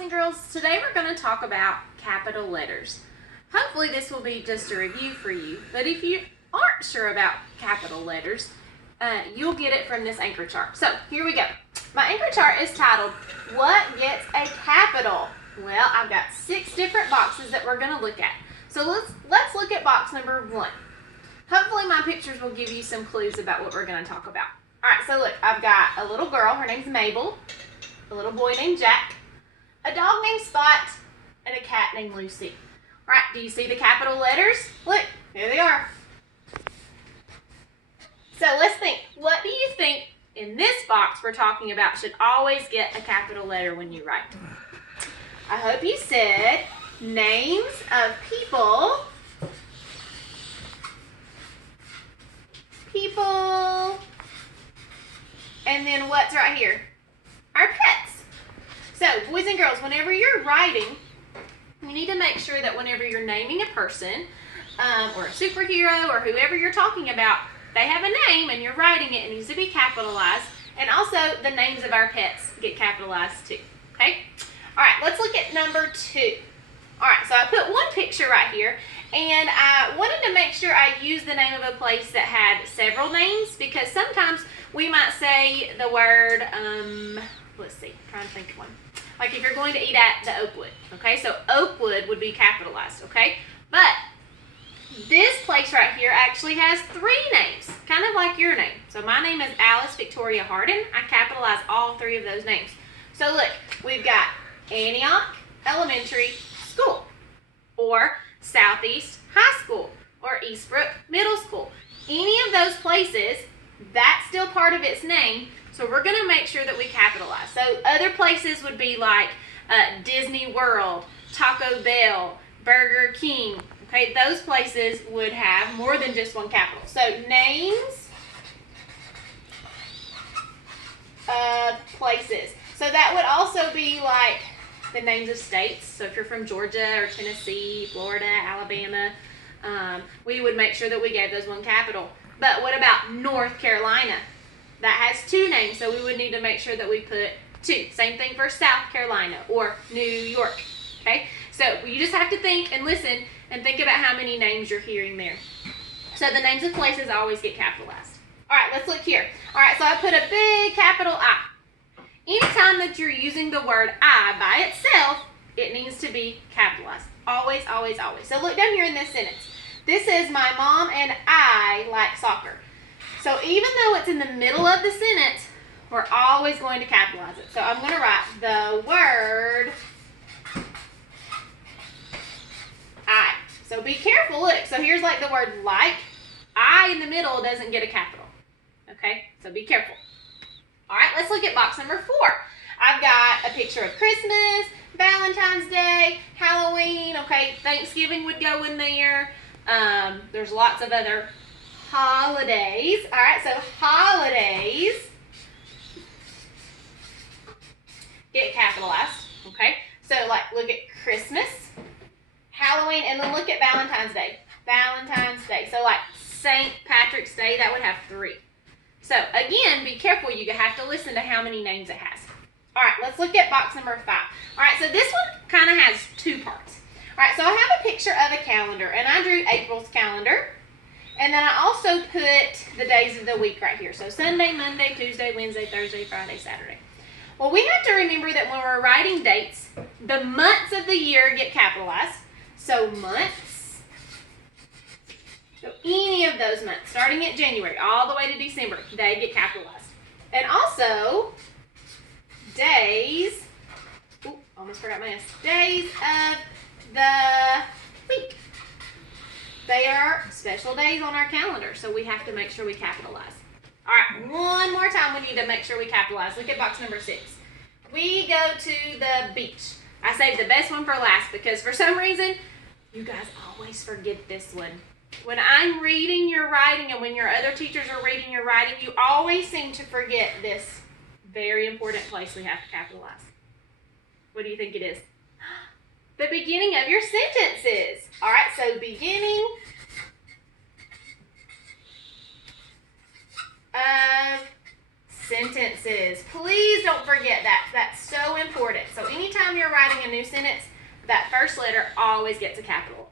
boys and girls. Today we're going to talk about capital letters. Hopefully this will be just a review for you, but if you aren't sure about capital letters, you'll get it from this anchor chart. So here we go. My anchor chart is titled, What Gets a Capital? Well, I've got 6 different boxes that we're going to look at. So let's look at box number 1. Hopefully my pictures will give you some clues about what we're going to talk about. Alright, so look, I've got a little girl, her name's Mabel, a little boy named Jack, a dog named Spot, and a cat named Lucy. Alright, do you see the capital letters? Look, there they are. So let's think, what do you think in this box we're talking about should always get a capital letter when you write? I hope you said names of people, and then what's right here? Our pets. So, boys and girls, whenever you're writing, you need to make sure that whenever you're naming a person, or a superhero, or whoever you're talking about, they have a name and you're writing it, it needs to be capitalized. And also, the names of our pets get capitalized too. Okay? Alright, let's look at number 2. Alright, so I put one picture right here, and I wanted to make sure I used the name of a place that had several names, because sometimes we might say the word, let's see, I'm trying to think of one. Like if you're going to eat at the Oakwood, okay? So Oakwood would be capitalized, okay? But this place right here actually has 3 names, kind of like your name. So my name is Alice Victoria Hardin. I capitalize all 3 of those names. So look, we've got Antioch Elementary School, or Southeast High School, or Eastbrook Middle School. Any of those places, that's still part of its name, so we're going to make sure that we capitalize. So other places would be like Disney World, Taco Bell, Burger King. Okay, those places would have more than just one capital. So names of places. So that would also be like the names of states. So if you're from Georgia or Tennessee, Florida, Alabama, we would make sure that we gave those one capital. But what about North Carolina? That has 2 names, so we would need to make sure that we put 2. Same thing for South Carolina or New York. Okay, so you just have to think and listen and think about how many names you're hearing there. So the names of places always get capitalized. All right, let's look here. All right, so I put a big capital I. Anytime that you're using the word I by itself, it needs to be capitalized. Always, always, always. So look down here in this sentence. This is my mom and I like soccer. So even though it's in the middle of the sentence, we're always going to capitalize it. So I'm going to write the word I. So be careful. Look, so here's like the word like. I in the middle doesn't get a capital. Okay, so be careful. All right, let's look at box number 4. I've got a picture of Christmas, Valentine's Day, Halloween, okay, Thanksgiving would go in there. There's lots of other holidays. All right, so holidays get capitalized, okay? So like look at Christmas, Halloween, and then look at Valentine's Day. Valentine's Day. So like St. Patrick's Day, that would have 3. So again, be careful. You have to listen to how many names it has. All right, let's look at box number 5. All right, so this one kind of has 2 parts. All right, so I have a picture of a calendar, and I drew April's calendar. And then I also put the days of the week right here. So Sunday, Monday, Tuesday, Wednesday, Thursday, Friday, Saturday. Well, we have to remember that when we're writing dates, the months of the year get capitalized. So months, so any of those months, starting at January all the way to December, they get capitalized. And also, days, almost forgot my S, days of the week. They are special days on our calendar, so we have to make sure we capitalize. All right, one more time we need to make sure we capitalize. Look at box number 6. We go to the beach. I saved the best one for last because for some reason, you guys always forget this one. When I'm reading your writing and when your other teachers are reading your writing, you always seem to forget this very important place we have to capitalize. What do you think it is? The beginning of your sentences. All right, so beginning of sentences. Please don't forget that. That's so important. So anytime you're writing a new sentence, that first letter always gets a capital.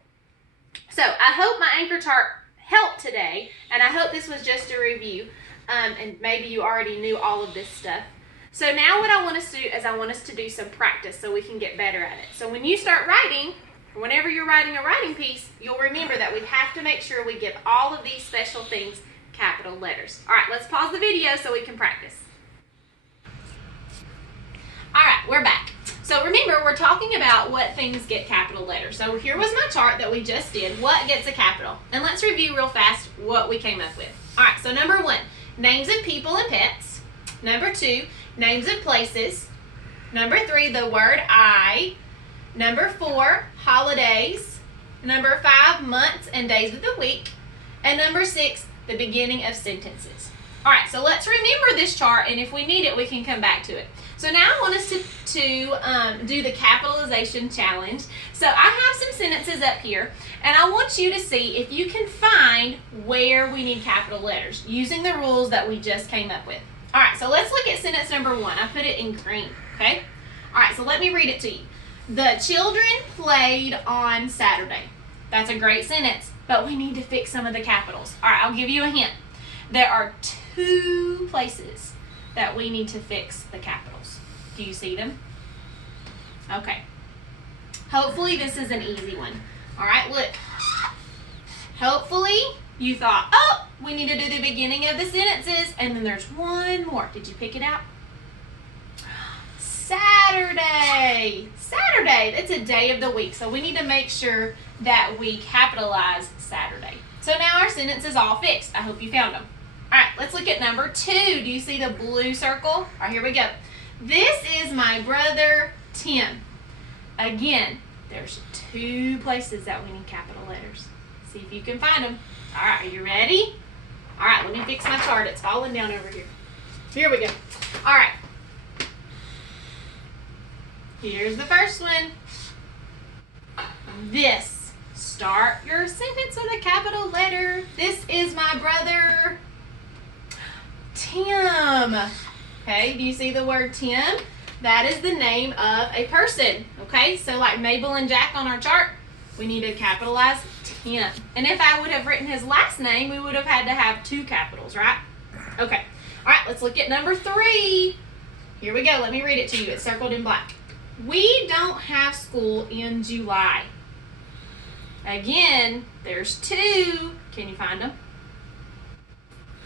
So I hope my anchor chart helped today, and I hope this was just a review, and maybe you already knew all of this stuff. So now what I want us to do is I want us to do some practice so we can get better at it. So when you start writing, whenever you're writing a writing piece, you'll remember that we have to make sure we give all of these special things capital letters. All right, let's pause the video so we can practice. All right, we're back. So remember, we're talking about what things get capital letters. So here was my chart that we just did. What gets a capital? And let's review real fast what we came up with. All right, so number 1, names of people and pets. Number 2, names of places. Number 3, the word I. Number 4, holidays. Number 5, months and days of the week. And number 6, the beginning of sentences. All right, so let's remember this chart, and if we need it, we can come back to it. So now I want us to do the capitalization challenge. So I have some sentences up here, and I want you to see if you can find where we need capital letters using the rules that we just came up with. All right, so let's look at sentence number 1. I put it in green, okay? All right, so let me read it to you. The children played on Saturday. That's a great sentence, but we need to fix some of the capitals. All right, I'll give you a hint. There are 2 places that we need to fix the capitals. Do you see them? Okay. Hopefully this is an easy one. All right, look. Hopefully you thought, oh, we need to do the beginning of the sentences, and then there's one more. Did you pick it out? Saturday. Saturday, it's a day of the week, so we need to make sure that we capitalize Saturday. So now our sentence is all fixed. I hope you found them. All right, let's look at number 2. Do you see the blue circle? All right, here we go. This is my brother, Tim. Again, there's 2 places that we need capital letters. See if you can find them. All right, are you ready? All right, let me fix my chart. It's falling down over here. Here we go. All right. Here's the first one. This. Start your sentence with a capital letter. This is my brother, Tim. Okay, do you see the word Tim? That is the name of a person. Okay, so like Mabel and Jack on our chart, we need to capitalize Tim. And if I would have written his last name, we would have had to have 2 capitals, right? Okay, all right, let's look at number 3. Here we go, let me read it to you. It's circled in black. We don't have school in July. Again, there's 2. Can you find them?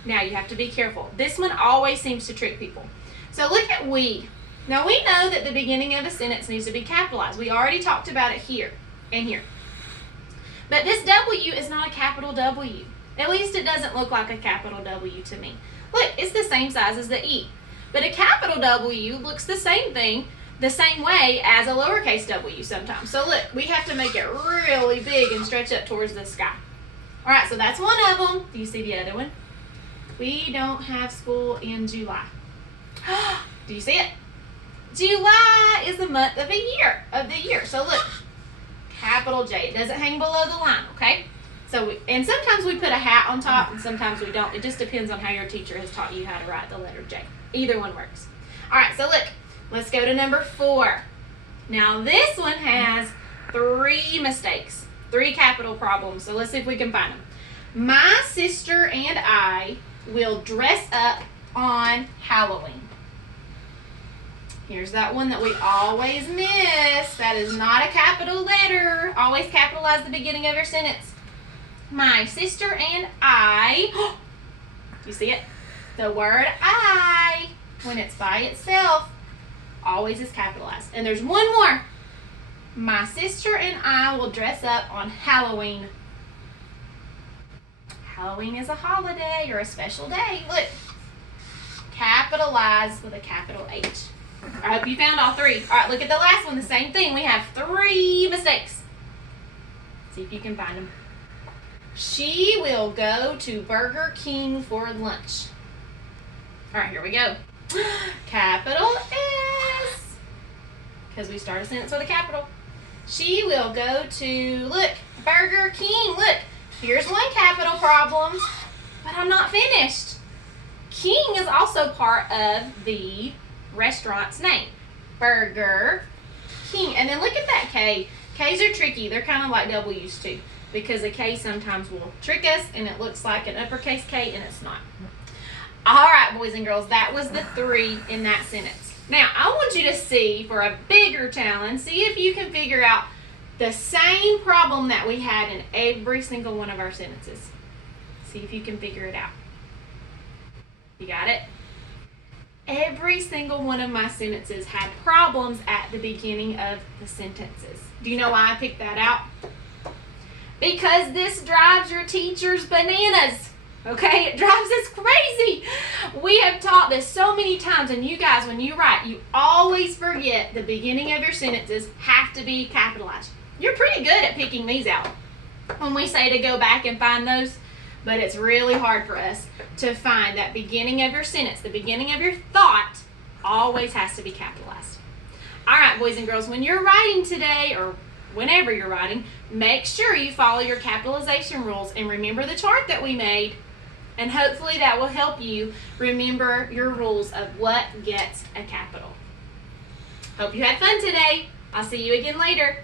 Now you have to be careful. This one always seems to trick people. So look at we. Now we know that the beginning of a sentence needs to be capitalized. We already talked about it here and here. But this W is not a capital W. At least it doesn't look like a capital W to me. Look, it's the same size as the E. But a capital W looks the same way as a lowercase w sometimes. So look, we have to make it really big and stretch up towards the sky. All right, so that's one of them. Do you see the other one? We don't have school in July. Do you see it? July is the month of the year. So look, capital J. It doesn't hang below the line, okay? So and sometimes we put a hat on top and sometimes we don't. It just depends on how your teacher has taught you how to write the letter J. Either one works. All right, so look, let's go to number 4. Now this one has 3 mistakes, 3 capital problems. So let's see if we can find them. My sister and I will dress up on Halloween. Here's that one that we always miss. That is not a capital letter. Always capitalize the beginning of your sentence. My sister and I. You see it? The word I, when it's by itself, always is capitalized. And there's one more. My sister and I will dress up on Halloween. Halloween is a holiday or a special day. Look, capitalize with a capital H. I hope you found all 3. All right, look at the last one. The same thing. We have 3 mistakes. See if you can find them. She will go to Burger King for lunch. All right, here we go. Capital S. Because we start a sentence with a capital. She will go to, look, Burger King. Look, here's one capital problem, but I'm not finished. King is also part of the restaurant's name. Burger King. And then look at that K. K's are tricky. They're kind of like W's too, because a K sometimes will trick us and it looks like an uppercase K and it's not. All right, boys and girls, that was the 3 in that sentence. Now, I want you to see, for a bigger challenge, see if you can figure out the same problem that we had in every single one of our sentences. See if you can figure it out. You got it? Every single one of my sentences had problems at the beginning of the sentences. Do you know why I picked that out? Because this drives your teachers bananas. Okay, it drives us crazy. We have taught this so many times, and you guys, when you write, you always forget the beginning of your sentences have to be capitalized. You're pretty good at picking these out when we say to go back and find those, but it's really hard for us to find that beginning of your sentence, the beginning of your thought, always has to be capitalized. All right, boys and girls, when you're writing today, or whenever you're writing, make sure you follow your capitalization rules and remember the chart that we made. And hopefully that will help you remember your rules of what gets a capital. Hope you had fun today. I'll see you again later.